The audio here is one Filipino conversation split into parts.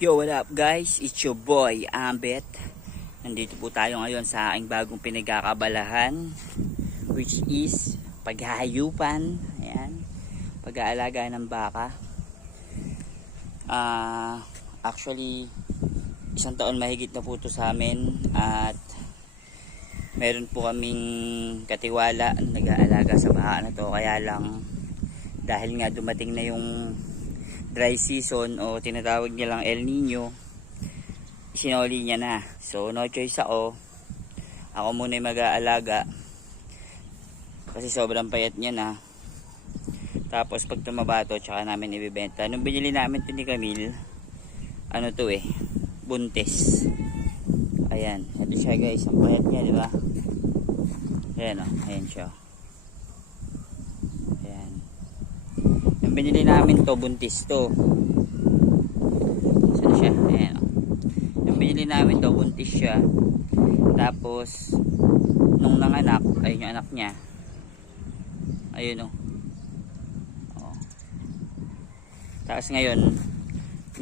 Yo, what up guys? It's your boy, Ambet. Nandito po tayo ngayon sa aking bagong pinagkakabalahan, which is paghahayupan. Ayan, pag-aalaga ng baka. Actually, isang taon mahigit na po ito sa amin. At meron po kaming katiwala nag-aalaga sa baka na to. Kaya lang, dahil nga dumating na yung dry season o tinatawag niya lang El Nino, sinoli niya na. So no choice ako muna yung mag-aalaga kasi sobrang payat niya na. Tapos pag tumaba to, tsaka namin ibibenta. Nung binili namin ito ni Camille, ano to buntis. Ayan, ito siya guys, ang payat niya, di ba? Ayan ayan siya. Yung binili namin to, buntis to. Saan siya? Ayan yung binili namin to, buntis siya. Tapos nung nanganak, ayun yung anak niya. Ayun Tapos ngayon,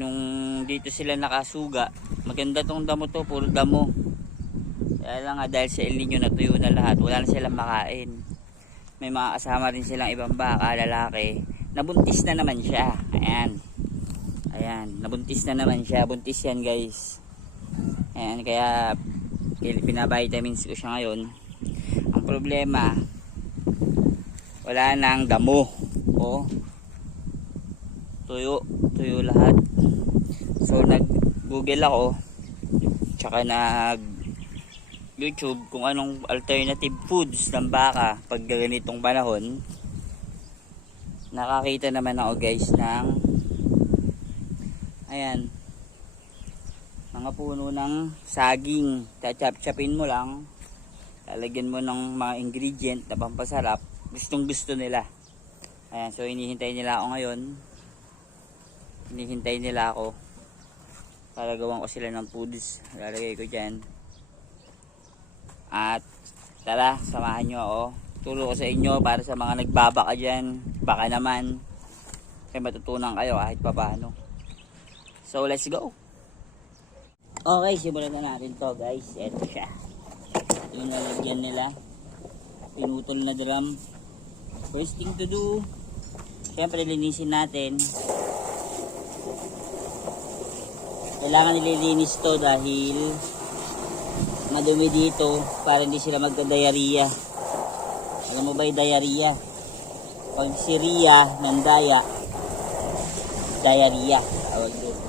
nung dito sila nakasuga, maganda tong damo to, puro damo. Kaya lang dahil sa El Nino, natuyo na lahat, wala na silang makain. May mga kasama rin silang ibang baka, lalaki. Nabuntis na naman siya. Ayan, nabuntis na naman siya. Buntis yan guys. Ayan, kaya pinavitamins ko siya ngayon. Ang problema, wala nang damo. Tuyo lahat. So nag-google ako, tsaka nag-YouTube kung anong alternative foods ng baka pag ganitong panahon. Nakakita naman ako guys ng ayan, mga puno ng saging. Chop-chopin mo lang, lalagyan mo ng mga ingredient na pampasarap, gustong gusto nila. Ayan, so hinihintay nila ako ngayon. Hinihintay nila ako para gawan ko sila ng foods. Lalagay ko dyan. At tara, samahan nyo ako. Turo ko sa inyo para sa mga nagbabaka dyan. Baka naman kaya matutunan kayo kahit pa paano. So let's go. Okay, simulan na natin to guys. Eto siya, yung nalagyan nila, pinutol na drum. First thing to do, syempre linisin natin. Kailangan nililinis to dahil madumi dito para hindi sila magka-diarrhea. Alam mo ba yung diarrhea? Pag si Ria ng daya, diarrhea tawag dito.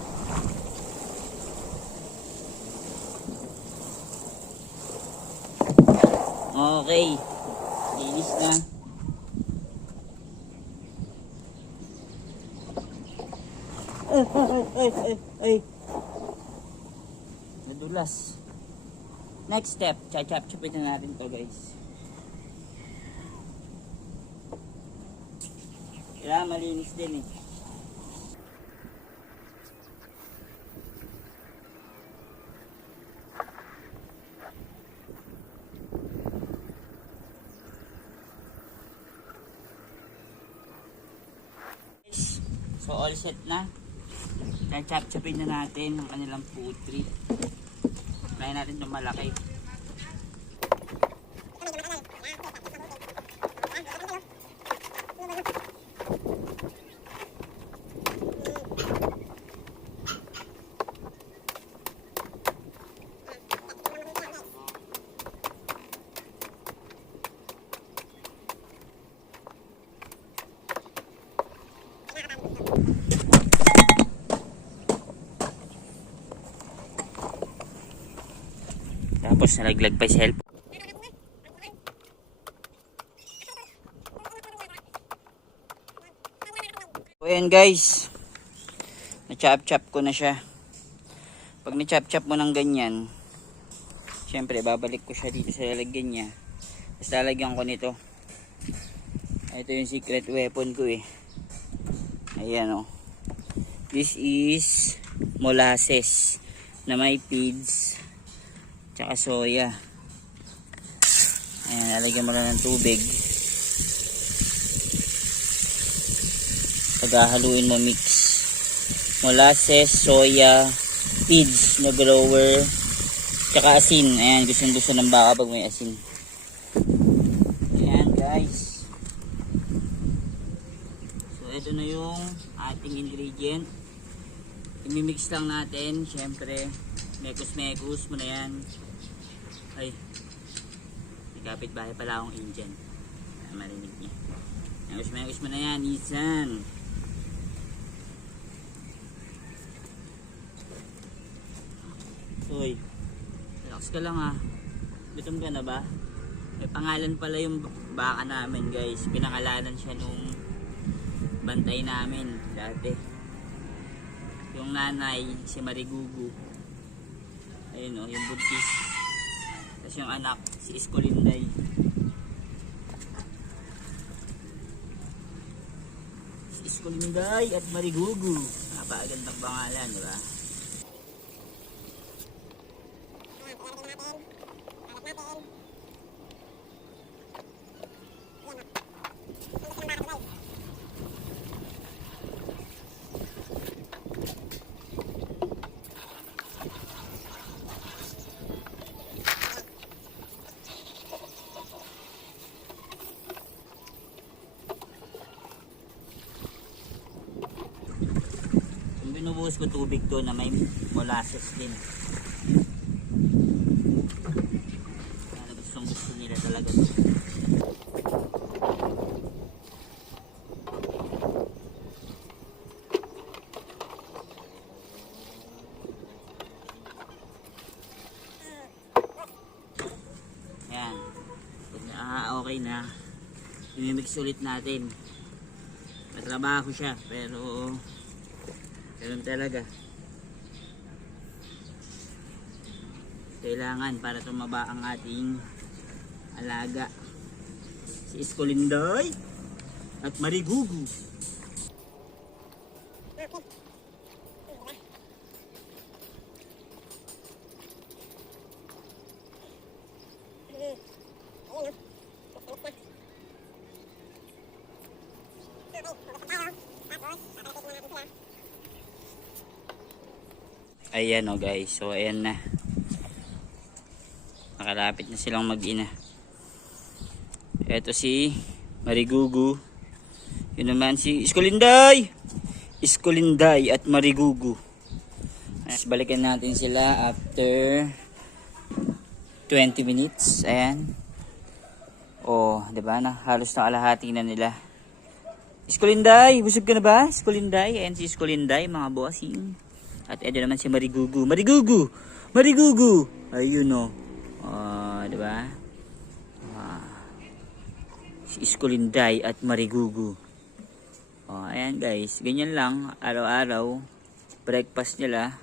Okay, linis na. Ay. Nadulas. Next step, chop-chopin na natin to guys. Kailangan malinis din So all set na. Chop-chopin na natin ang kanilang poultry. Try natin itong malaki. Tapos nalaglag pa yung cellphone. So ayan guys, na-chop-chop ko na siya. Pag na-chop-chop mo ng ganyan, syempre babalik ko siya dito sa lalagyan niya. Tapos lalagyan ko nito. Ito yung secret weapon ko Ayan This is molasses na may feeds tsaka soya. Ayan, lalagyan mo lang ng tubig. Paghahaluin mo, mix. molasses, soya, feeds na grower, tsaka asin. Ayan, gusto ng baka pag may asin. Ayan guys. So ito na yung ating ingredient. Imimix lang natin. Syempre, mekus mo na yan. Ay, may kapitbahay pala akong Indian. Marinig niya. Mekus mo na yan, Isan. Uy, relax ka lang ha. Gutom ka na ba? May pangalan pala yung baka namin guys. Pinangalanan siya nung bantay namin dati. Yung nanay, si Marigugu. Ayun o, yung buntis. Tapos yung anak, si Iscolinday. Si Iscolinday at Marigugu. Napakagandang pangalan, di ba? Binubuhos ko tubig to na may molasses din. Kaya gusto nila talaga to. Ayan. Okay na. Imimix ulit natin. Matrabaho siya pero ganun talaga. Kailangan para tumaba ang ating alaga. Si Iscolinday at Marigugu. Ayan o guys, so ayan na, nakalapit na silang mag-ina. Eto si Marigugu, yun naman si Iscolinday at Marigugu. Balikan natin sila after 20 minutes. Ayan, oh diba na, halos nakalahati na nila. Iscolinday, busog ka na ba? Iscolinday, ayan si Iscolinday mga bossing. At ito naman si Marigugu. Marigugu. Ayun o. Diba? Si Iscolinday at Marigugu. Ayan guys. Ganyan lang. Araw-araw. Breakfast nila.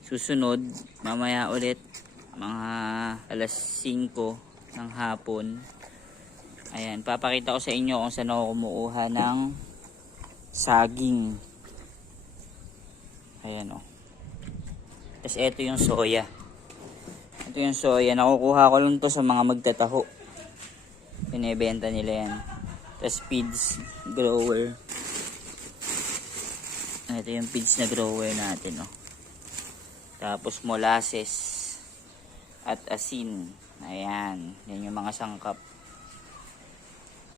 Susunod. Mamaya ulit. Mga alas 5 ng hapon. Ayan. Papakita ko sa inyo kung saan ako kumukuha ng saging. Ayan o. Tapos ito yung soya. Ito yung soya. Nakukuha ko lang to sa mga magtataho. Pinibenta nila yan. Tapos feeds grower. Ito yung feeds na grower natin o. Tapos molasses at asin. Ayan. Yan yung mga sangkap.